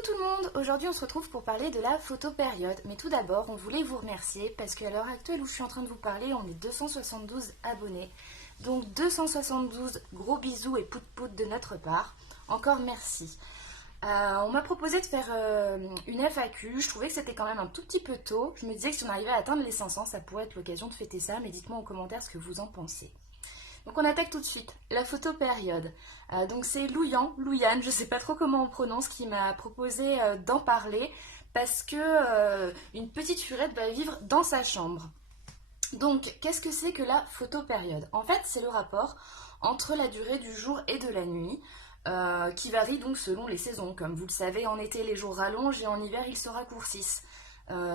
Coucou tout le monde, aujourd'hui on se retrouve pour parler de la photopériode. Mais tout d'abord, on voulait vous remercier parce qu'à l'heure actuelle où je suis en train de vous parler, on est 272 abonnés. Donc 272 gros bisous et pout-pout de notre part. Encore merci. On m'a proposé de faire une FAQ, je trouvais que c'était quand même un tout petit peu tôt. Je me disais que si on arrivait à atteindre les 500, ça pourrait être l'occasion de fêter ça, mais dites-moi en commentaire ce que vous en pensez. Donc on attaque tout de suite, la photopériode. Donc c'est Louiane, je ne sais pas trop comment on prononce, qui m'a proposé d'en parler parce que une petite furette va vivre dans sa chambre. Donc qu'est-ce que c'est que la photopériode? En fait c'est le rapport entre la durée du jour et de la nuit qui varie donc selon les saisons. Comme vous le savez, en été les jours rallongent et en hiver ils se raccourcissent.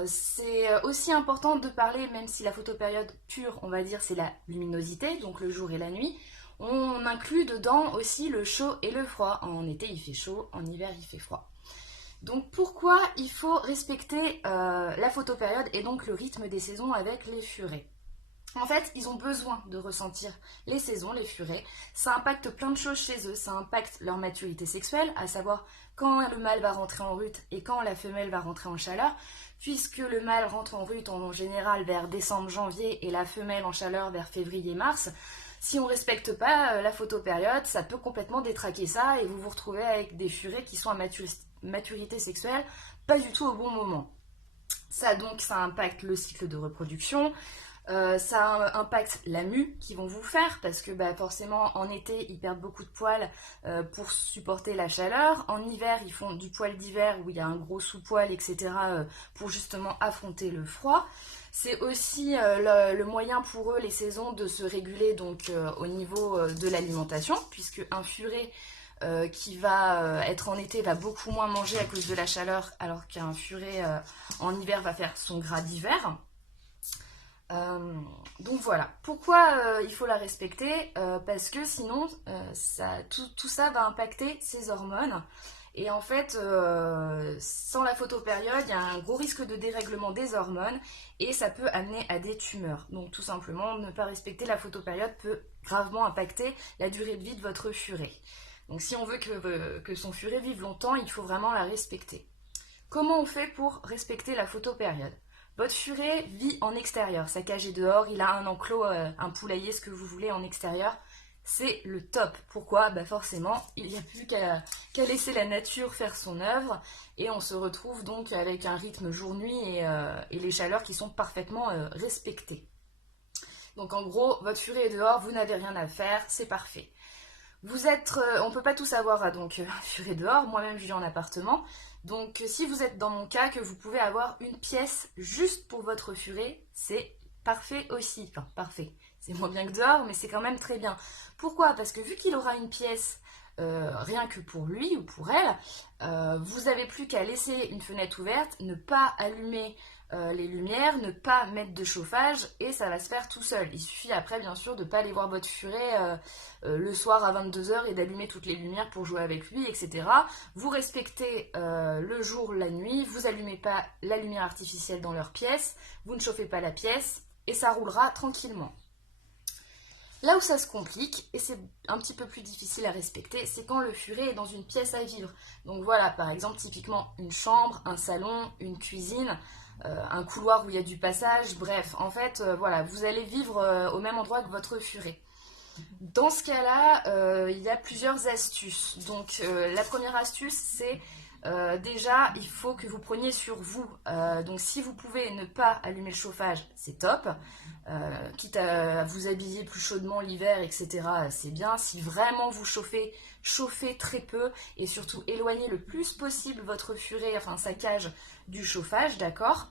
C'est aussi important de parler, même si la photopériode pure, on va dire, c'est la luminosité, donc le jour et la nuit. On inclut dedans aussi le chaud et le froid. En été, il fait chaud, en hiver, il fait froid. Donc pourquoi il faut respecter la photopériode et donc le rythme des saisons avec les furets? En fait, ils ont besoin de ressentir les saisons, les furets. Ça impacte plein de choses chez eux. Ça impacte leur maturité sexuelle, à savoir quand le mâle va rentrer en rut et quand la femelle va rentrer en chaleur, puisque le mâle rentre en rut en général vers décembre-janvier et la femelle en chaleur vers février-mars. Si on ne respecte pas la photopériode, ça peut complètement détraquer ça et vous vous retrouvez avec des furets qui sont à maturité sexuelle pas du tout au bon moment. Ça impacte le cycle de reproduction. Ça impacte la mue qu'ils vont vous faire parce que forcément en été ils perdent beaucoup de poils pour supporter la chaleur. En hiver ils font du poil d'hiver où il y a un gros sous-poil etc. Pour justement affronter le froid. C'est aussi le moyen pour eux les saisons de se réguler donc au niveau de l'alimentation puisque un furet qui va être en été va beaucoup moins manger à cause de la chaleur alors qu'un furet en hiver va faire son gras d'hiver. Donc voilà, pourquoi il faut la respecter parce que sinon tout ça va impacter ses hormones et en fait sans la photopériode il y a un gros risque de dérèglement des hormones et ça peut amener à des tumeurs. Donc tout simplement ne pas respecter la photopériode peut gravement impacter la durée de vie de votre furet. Donc si on veut que son furet vive longtemps, il faut vraiment la respecter. Comment on fait pour respecter la photopériode? Votre furet vit en extérieur, sa cage est dehors, il a un enclos, un poulailler, ce que vous voulez en extérieur. C'est le top. Pourquoi? Forcément, il n'y a plus qu'à laisser la nature faire son œuvre et on se retrouve donc avec un rythme jour-nuit et les chaleurs qui sont parfaitement respectées. Donc en gros, votre furet est dehors, vous n'avez rien à faire, c'est parfait. On peut pas tout savoir donc furet dehors, moi-même je vis en appartement. Donc si vous êtes dans mon cas, que vous pouvez avoir une pièce juste pour votre furet, c'est parfait aussi. Enfin parfait, c'est moins bien que dehors, mais c'est quand même très bien. Pourquoi? Parce que vu qu'il aura une pièce rien que pour lui ou pour elle, vous n'avez plus qu'à laisser une fenêtre ouverte, ne pas allumer les lumières, ne pas mettre de chauffage et ça va se faire tout seul. Il suffit après bien sûr de ne pas aller voir votre furet le soir à 22h et d'allumer toutes les lumières pour jouer avec lui, etc. Vous respectez le jour, la nuit, vous n'allumez pas la lumière artificielle dans leur pièce, vous ne chauffez pas la pièce et ça roulera tranquillement. Là où ça se complique, et c'est un petit peu plus difficile à respecter, c'est quand le furet est dans une pièce à vivre. Donc voilà, par exemple, typiquement une chambre, un salon, une cuisine, un couloir où il y a du passage, bref, en fait, voilà, vous allez vivre au même endroit que votre furet. Dans ce cas-là, il y a plusieurs astuces. Donc la première astuce, c'est déjà, il faut que vous preniez sur vous. Donc si vous pouvez ne pas allumer le chauffage, c'est top. Quitte à vous habiller plus chaudement l'hiver, etc., c'est bien. Si vraiment vous chauffez, chauffez très peu et surtout éloignez le plus possible votre furet, enfin sa cage du chauffage, d'accord?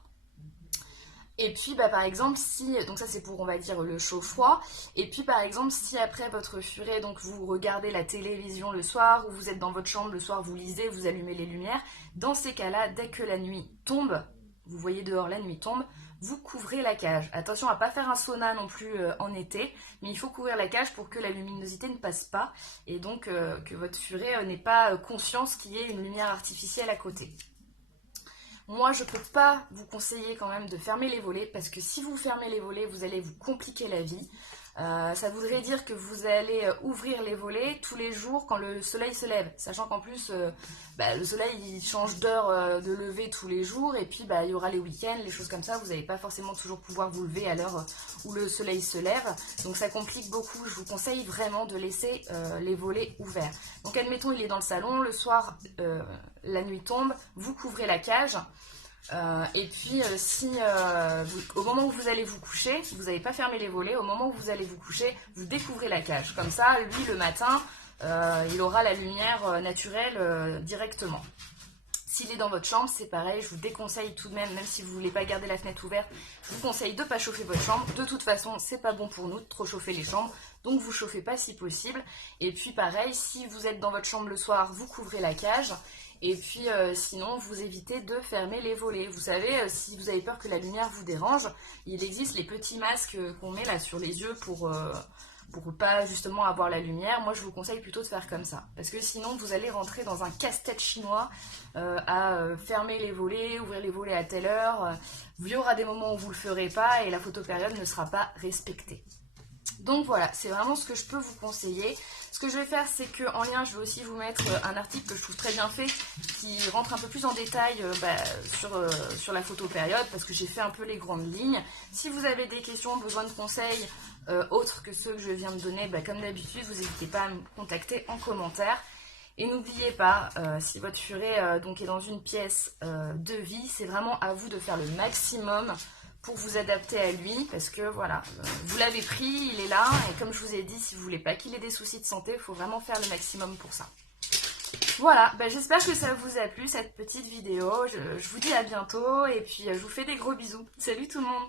Et puis par exemple si, donc ça c'est pour on va dire le chaud-froid, et puis par exemple si après votre furet, donc vous regardez la télévision le soir, ou vous êtes dans votre chambre le soir, vous lisez, vous allumez les lumières, dans ces cas-là, dès que la nuit tombe, vous voyez dehors la nuit tombe, vous couvrez la cage. Attention à ne pas faire un sauna non plus en été, mais il faut couvrir la cage pour que la luminosité ne passe pas, et donc que votre furet n'ait pas conscience qu'il y ait une lumière artificielle à côté. Moi, je ne peux pas vous conseiller quand même de fermer les volets parce que si vous fermez les volets, vous allez vous compliquer la vie. Ça voudrait dire que vous allez ouvrir les volets tous les jours quand le soleil se lève, sachant qu'en plus le soleil il change d'heure de lever tous les jours, et puis il y aura les week-ends, les choses comme ça, vous n'allez pas forcément toujours pouvoir vous lever à l'heure où le soleil se lève, donc ça complique beaucoup. Je vous conseille vraiment de laisser les volets ouverts. Donc admettons il est dans le salon, le soir la nuit tombe, vous couvrez la cage. Et puis au moment où vous allez vous coucher, vous n'avez pas fermé les volets, au moment où vous allez vous coucher, vous découvrez la cage. Comme ça, lui, le matin, il aura la lumière naturelle directement. S'il est dans votre chambre, c'est pareil, je vous déconseille tout de même, même si vous ne voulez pas garder la fenêtre ouverte, je vous conseille de ne pas chauffer votre chambre. De toute façon, c'est pas bon pour nous de trop chauffer les chambres, donc vous chauffez pas si possible. Et puis pareil, si vous êtes dans votre chambre le soir, vous couvrez la cage. Et puis sinon, vous évitez de fermer les volets. Vous savez, si vous avez peur que la lumière vous dérange, il existe les petits masques qu'on met là sur les yeux pour pas justement avoir la lumière. Moi, je vous conseille plutôt de faire comme ça. Parce que sinon, vous allez rentrer dans un casse-tête chinois à fermer les volets, ouvrir les volets à telle heure. Il y aura des moments où vous ne le ferez pas et la photopériode ne sera pas respectée. Donc voilà, c'est vraiment ce que je peux vous conseiller. Ce que je vais faire, c'est qu'en lien, je vais aussi vous mettre un article que je trouve très bien fait, qui rentre un peu plus en détail sur la photopériode, parce que j'ai fait un peu les grandes lignes. Si vous avez des questions, besoin de conseils autres que ceux que je viens de donner, comme d'habitude, vous n'hésitez pas à me contacter en commentaire. Et n'oubliez pas, si votre furet donc est dans une pièce de vie, c'est vraiment à vous de faire le maximum pour vous adapter à lui, parce que voilà, vous l'avez pris, il est là, et comme je vous ai dit, si vous voulez pas qu'il ait des soucis de santé, il faut vraiment faire le maximum pour ça. Voilà, j'espère que ça vous a plu cette petite vidéo, je vous dis à bientôt, et puis je vous fais des gros bisous. Salut tout le monde!